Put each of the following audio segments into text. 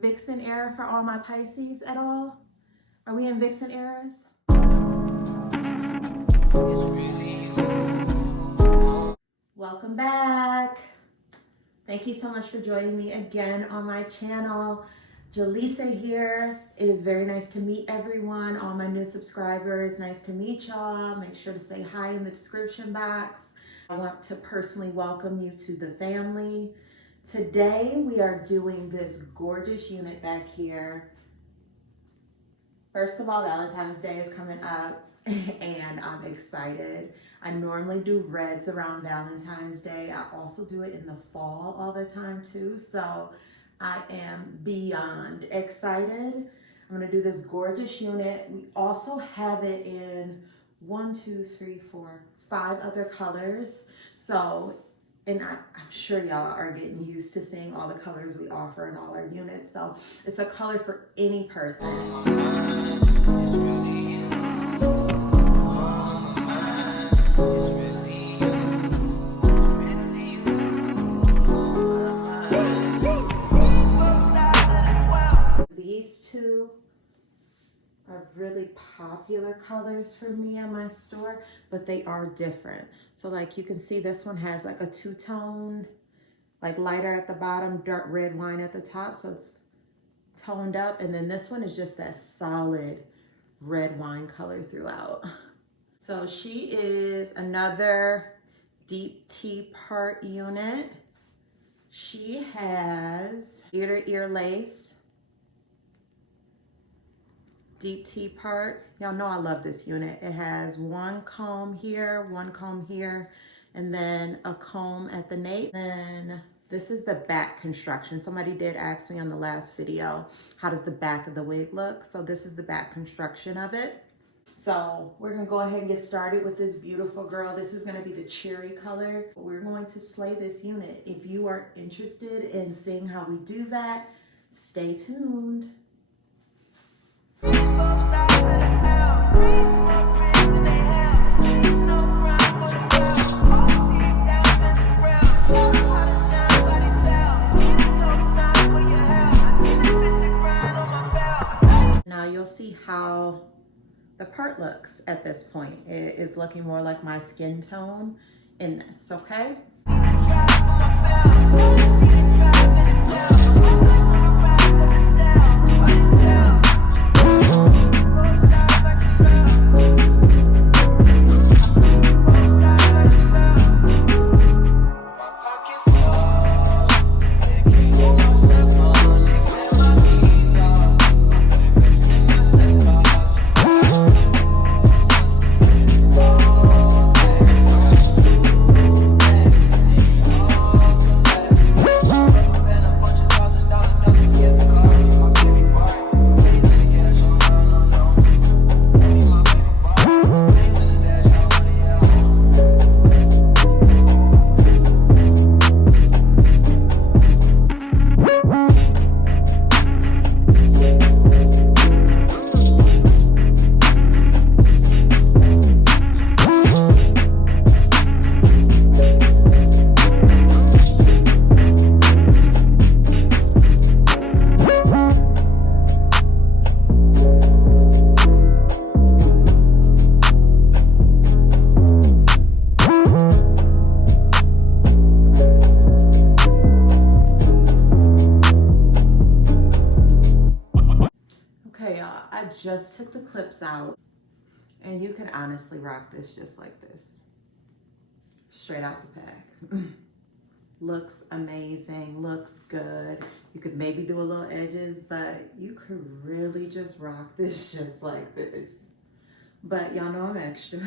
Vixen era for all my Pisces at all? Are we in Vixen eras? Welcome back. Thank you so much for joining me again on my channel. JALISSA here. It is very nice to meet everyone, all my new subscribers. Nice to meet y'all. Make sure to say hi in the description box. I want to personally welcome you to the family. Today we are doing this gorgeous unit back here. First of all, Valentine's Day is coming up and I'm excited. I normally do reds around Valentine's Day. I also do it in the fall all the time too. So I am beyond excited. I'm gonna do this gorgeous unit. We also have it in 5 other colors. So, and I'm sure y'all are getting used to seeing all the colors we offer in all our units. So it's a color for any person. These two are really popular colors for me in my store, but they are different. So like you can see this one has like a two-tone, like lighter at the bottom, dark red wine at the top. So it's toned up. And then this one is just that solid red wine color throughout. So she is another deep tea part unit. She has ear-to-ear lace, deep tea part. Y'all know I love this unit. It has one comb here, and then a comb at the nape. Then this is the back construction. Somebody did ask me on the last video, how does the back of the wig look? So this is the back construction of it. So we're gonna go ahead and get started with this beautiful girl. This is gonna be the cherry color. We're going to slay this unit. If you are interested in seeing how we do that, stay tuned. Now you'll see how the part looks at this point. It is looking more like my skin tone in this, okay? I just took the clips out and you can honestly rock this just like this, straight out the pack. Looks amazing, looks good. You could maybe do a little edges, but you could really just rock this just like this. But y'all know I'm extra.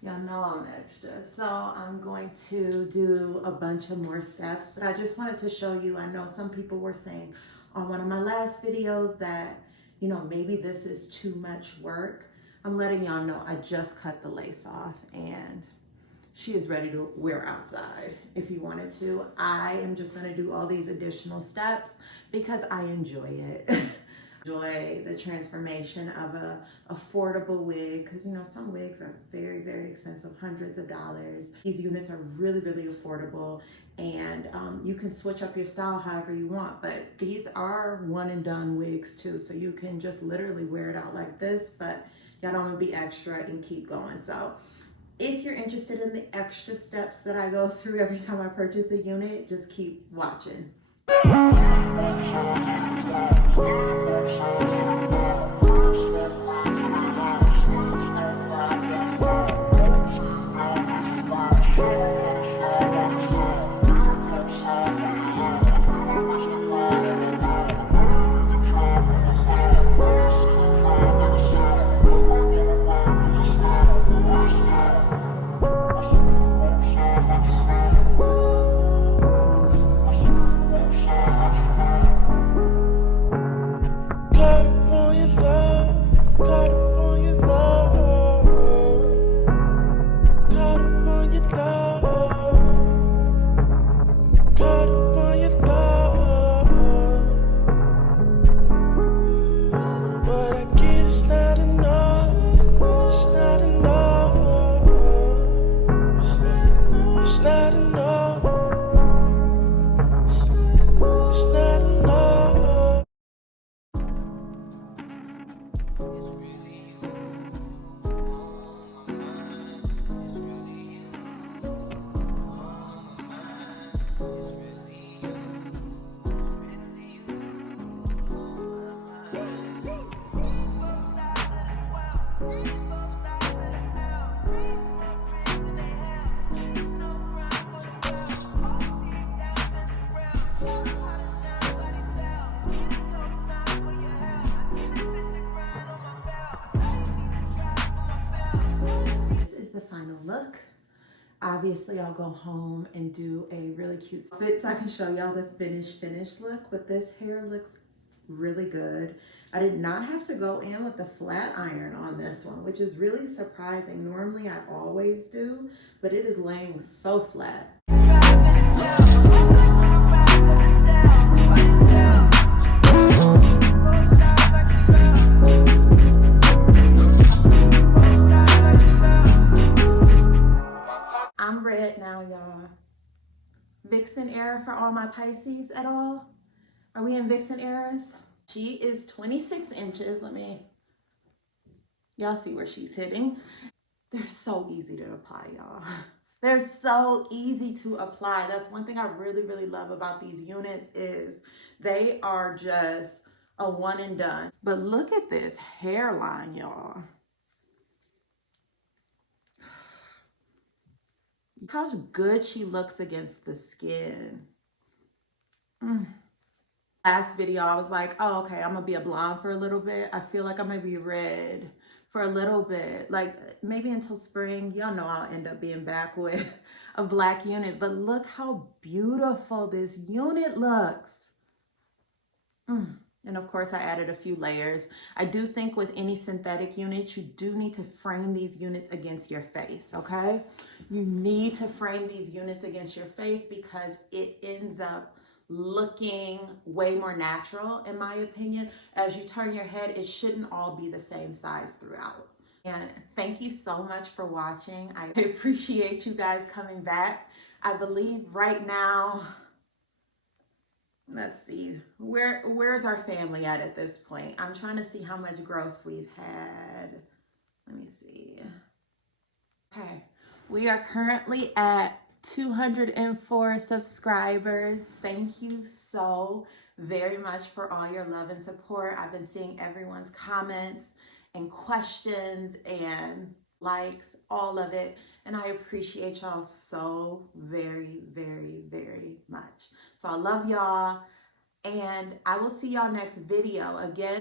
Y'all know I'm extra. So I'm going to do a bunch of more steps, but I just wanted to show you, I know some people were saying on one of my last videos that, you know, maybe this is too much work. I'm letting y'all know I just cut the lace off and she is ready to wear outside if you wanted to. I am just gonna do all these additional steps because I enjoy it. Enjoy the transformation of a affordable wig, because you know some wigs are very, very expensive, hundreds of dollars. These units are really, really affordable And you can switch up your style however you want, but these are one and done wigs too, so you can just literally wear it out like this, but y'all don't want to be extra and keep going. So if you're interested in the extra steps that I go through every time I purchase a unit, just keep watching. Look, obviously I'll go home and do a really cute fit so I can show y'all the finished look, but this hair looks really good. I did not have to go in with the flat iron on this one, which is really surprising. Normally I always do, but it is laying so flat. I'm red now, y'all. Vixen era for all my Pisces at all? Are we in Vixen eras? She is 26 inches. Y'all see where she's hitting. They're so easy to apply, y'all. They're so easy to apply. That's one thing I really, really love about these units is they are just a one and done. But look at this hairline, y'all. How good she looks against the skin. Last video, I was like, oh, okay, I'm gonna be a blonde for a little bit. I feel like I'm gonna be red for a little bit, like maybe until spring. Y'all know I'll end up being back with a black unit, but look how beautiful this unit looks. And of course I added a few layers. I do think with any synthetic unit, you do need to frame these units against your face, okay? You need to frame these units against your face because it ends up looking way more natural, in my opinion. As you turn your head, it shouldn't all be the same size throughout. And thank you so much for watching. I appreciate you guys coming back. I believe right now, let's see, where's our family at this point? I'm trying to see how much growth we've had. Let me see. Okay, we are currently at 204 subscribers. Thank you so very much for all your love and support. I've been seeing everyone's comments and questions and likes, all of it. And I appreciate y'all so very, very, very much. So I love y'all, and I will see y'all next video. Again,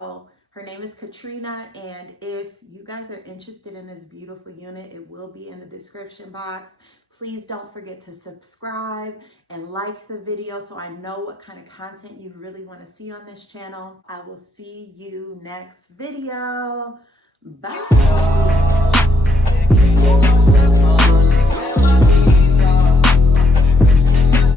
her name is Katrina, and if you guys are interested in this beautiful unit, it will be in the description box. Please don't forget to subscribe and like the video so I know what kind of content you really want to see on this channel. I will see you next video. Bye.